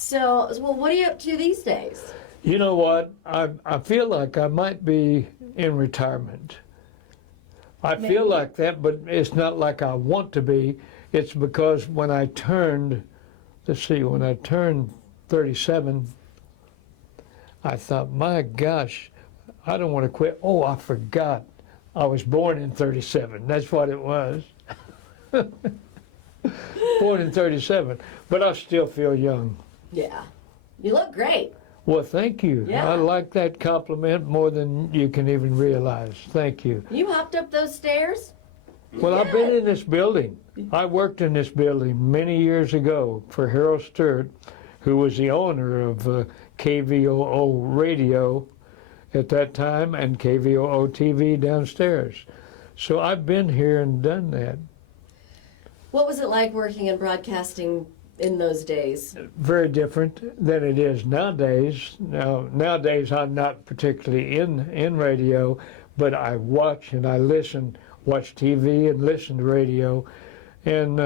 So, well, what are you up to these days? You know what? I feel like I might be in retirement. I feel like that, but it's not like I want to be. It's because when I turned, when I turned 37, I thought, my gosh, I don't want to quit. Oh, I forgot. I was born in 37. That's what it was. Born in 37. But I still feel young. Yeah. You look great. Well, thank you. Yeah. I like that compliment more than you can even realize. Thank you. You hopped up those stairs? Well, I've been in this building. I worked in this building many years ago for Harold Sturt, who was the owner of KVOO Radio at that time and KVOO TV downstairs. So I've been here and done that. What was it like working in broadcasting in those days? Very different than it is nowadays. Nowadays I'm not particularly in radio, but I watch and I listen, watch TV and listen to radio, and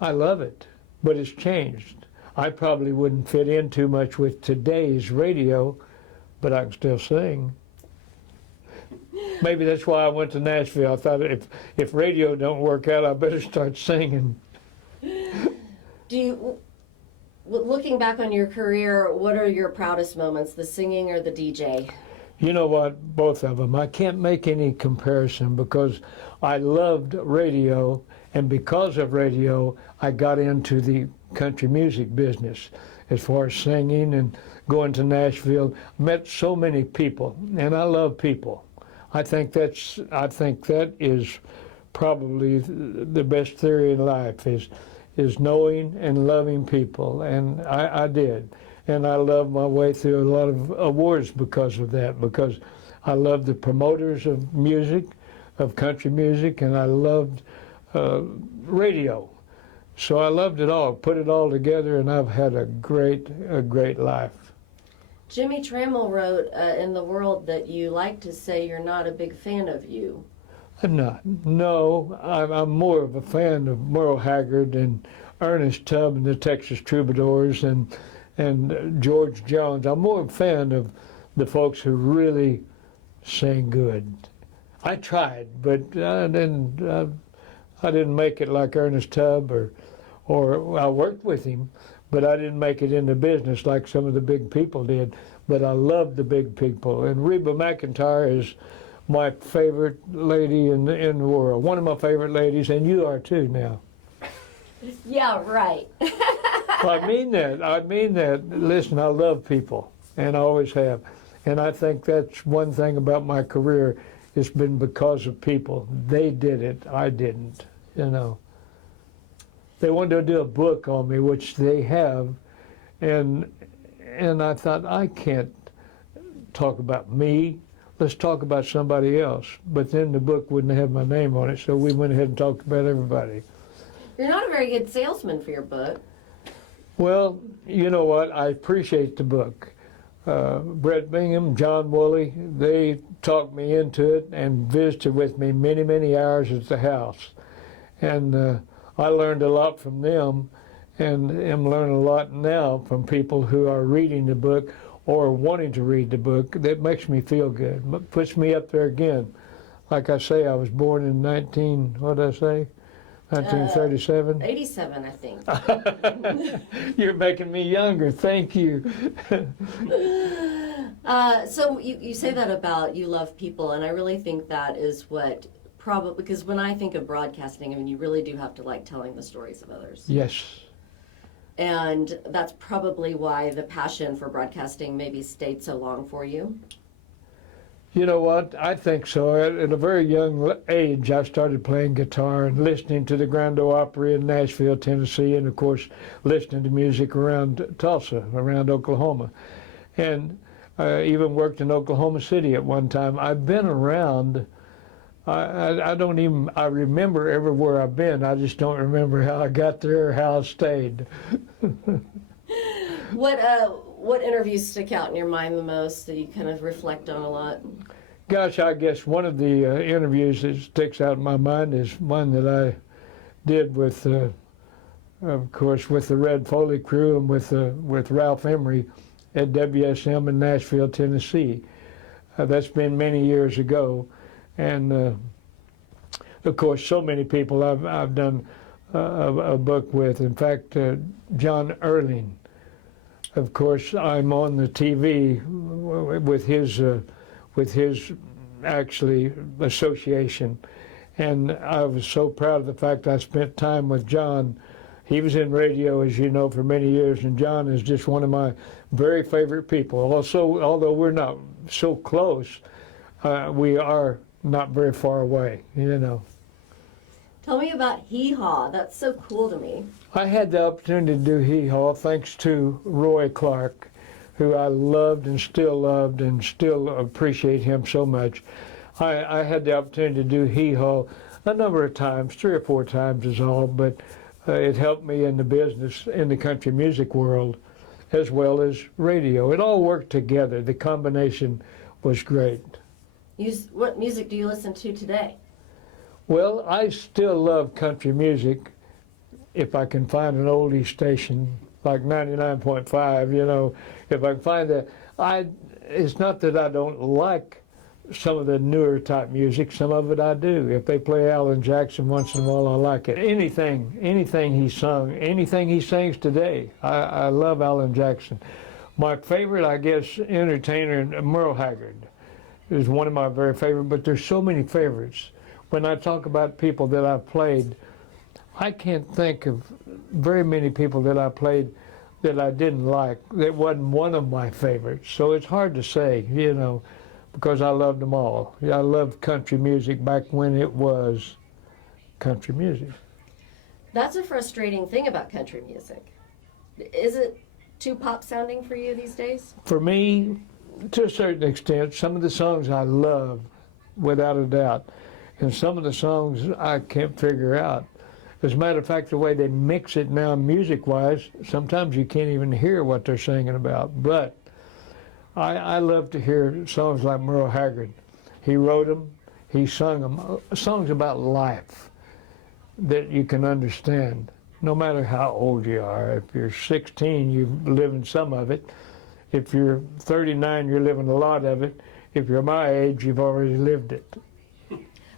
I love it, but it's changed. I probably wouldn't fit in too much with today's radio, but I can still sing. Maybe that's why I went to Nashville. I thought if radio don't work out, I better start singing. Do you, looking back on your career, what are your proudest moments, the singing or the DJ? You know what? Both of them. I can't make any comparison because I loved radio, and because of radio, I got into the country music business as far as singing and going to Nashville. Met so many people, and I love people. I think that is probably the best theory in life is knowing and loving people, and I did. And I loved my way through a lot of awards because of that, because I loved the promoters of music, of country music, and I loved radio. So I loved it all, put it all together, and I've had a great life. Jimmy Trammell wrote in The World that you like to say you're not a big fan of you. I'm not. No, I'm more of a fan of Merle Haggard and Ernest Tubb and the Texas Troubadours and George Jones. I'm more a fan of the folks who really sing good. I tried, but I didn't make it like Ernest Tubb, or I worked with him, but I didn't make it into business like some of the big people did. But I love the big people, and Reba McEntire is my favorite lady in the world. One of my favorite ladies, and you are too now. Yeah, right. Well, I mean that. Listen, I love people, and I always have. And I think that's one thing about my career. It's been because of people. They did it. I didn't, you know. They wanted to do a book on me, which they have, and I thought, I can't talk about me. Let's talk about somebody else. But then the book wouldn't have my name on it, so we went ahead and talked about everybody. You're not a very good salesman for your book. Well, you know what? I appreciate the book. Brett Bingham, John Woolley, they talked me into it and visited with me many, many hours at the house. And I learned a lot from them, and am learning a lot now from people who are reading the book or wanting to read the book. That makes me feel good. It puts me up there again. Like I say, I was born in 1937? 87, I think. You're making me younger. Thank you. So you say that about you love people, and I really think that is what probably, because when I think of broadcasting, I mean, you really do have to like telling the stories of others. Yes. And that's probably why the passion for broadcasting maybe stayed so long for you. You know what? I think so. At a very young age, I started playing guitar and listening to the Grand Ole Opry in Nashville, Tennessee, and of course, listening to music around Tulsa, around Oklahoma. And I even worked in Oklahoma City at one time. I've been around. I remember everywhere I've been. I just don't remember how I got there or how I stayed. What interviews stick out in your mind the most that you kind of reflect on a lot? Gosh, I guess one of the interviews that sticks out in my mind is one that I did with of course, with the Red Foley crew and with Ralph Emery at WSM in Nashville, Tennessee. That's been many years ago, and of course, so many people I've done a book with. In fact, John Erling. Of course, I'm on the TV with his actually association, and I was so proud of the fact I spent time with John. He was in radio, as you know, for many years, and John is just one of my very favorite people. Also, although we're not so close, we are not very far away, you know. Tell me about Hee Haw. That's so cool to me. I had the opportunity to do Hee Haw thanks to Roy Clark, who I loved and still appreciate him so much. I had the opportunity to do Hee Haw a number of times, 3 or 4 times is all, but it helped me in the business, in the country music world, as well as radio. It all worked together. The combination was great. What music do you listen to today? Well, I still love country music if I can find an oldie station like 99.5, you know, if I can find that. It's not that I don't like some of the newer type music, some of it I do. If they play Alan Jackson once in a while, I like it. Anything he sung, anything he sings today, I love Alan Jackson. My favorite, I guess, entertainer, Merle Haggard, is one of my very favorite, but there's so many favorites. When I talk about people that I've played, I can't think of very many people that I played that I didn't like, that wasn't one of my favorites. So it's hard to say, you know, because I loved them all. I loved country music back when it was country music. That's a frustrating thing about country music. Is it too pop sounding for you these days? For me, to a certain extent, some of the songs I love, without a doubt. And some of the songs I can't figure out. As a matter of fact, the way they mix it now music-wise, sometimes you can't even hear what they're singing about. But I love to hear songs like Merle Haggard. He wrote them, he sung them, songs about life that you can understand, no matter how old you are. If you're 16, you're living some of it. If you're 39, you're living a lot of it. If you're my age, you've already lived it.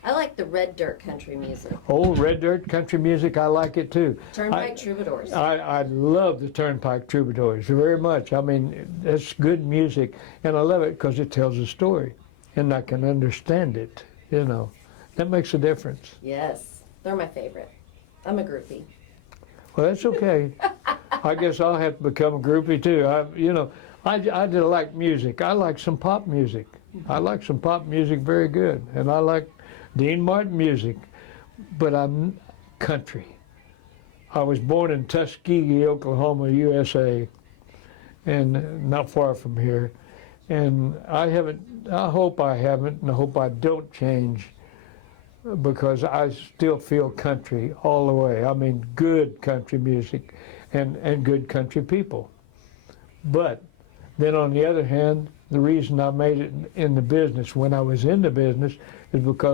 I like the red dirt country music. Oh, red dirt country music, I like it too. Turnpike Troubadours. I love the Turnpike Troubadours very much. I mean, it's good music, and I love it because it tells a story, and I can understand it, you know. That makes a difference. Yes, they're my favorite. I'm a groupie. Well, that's okay. I guess I'll have to become a groupie too. I like music. I like some pop music. I like some pop music very good, and I like Dean Martin music, but I'm country. I was born in Tuskegee, Oklahoma, USA, and not far from here. And I hope I haven't, and I hope I don't change, because I still feel country all the way. I mean, good country music and good country people. But then on the other hand, the reason I made it in the business when I was in the business is because